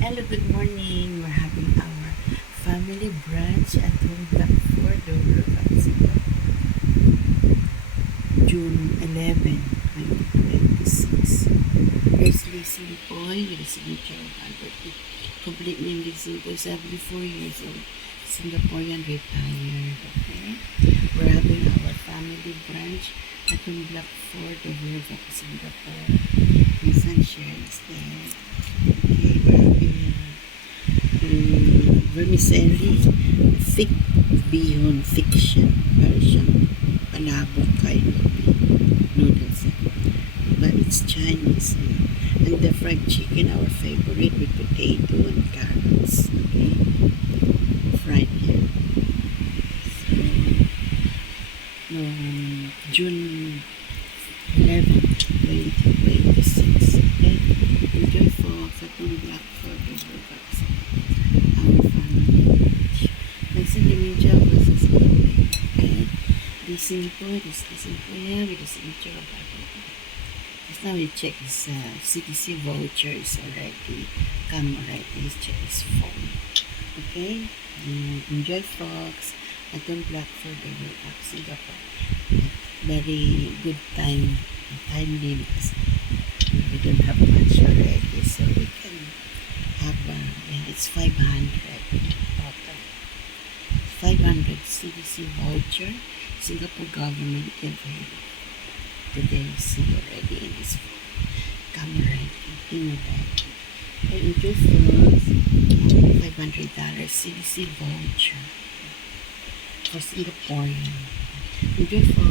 Hello, good morning. We're having our family brunch at home Blackford, June 11, 2026. Here's Lizzie Boy with a signature of Albert Pitt. Complete name Lizzie Boy, 74 years old, Singaporean retired. Okay? We're having our family brunch at home Blackford, Singapore. My son shares there. Okay, we're having vermicelli, thick bihon fiction version, palabok kind of noodles. But it's Chinese. And the fried chicken, our favorite, with potato and carrots. Okay, fried here. So, June 11, 2026. Okay, enjoy for Saturday Black for the workouts. Our family. Next in the media was this evening. Okay, this simple here with the signature of Bible. Just now we check his CTC voucher is already come already. He's check his phone. Okay, enjoy frogs. At the Black for the workout Singapore. Very good timely because we don't have much already, so we can have it's 500 total. 500 CDC voucher. Singapore government gave today. See already in this come already in already. And just $500 CDC voucher for Singaporean. Enjoy for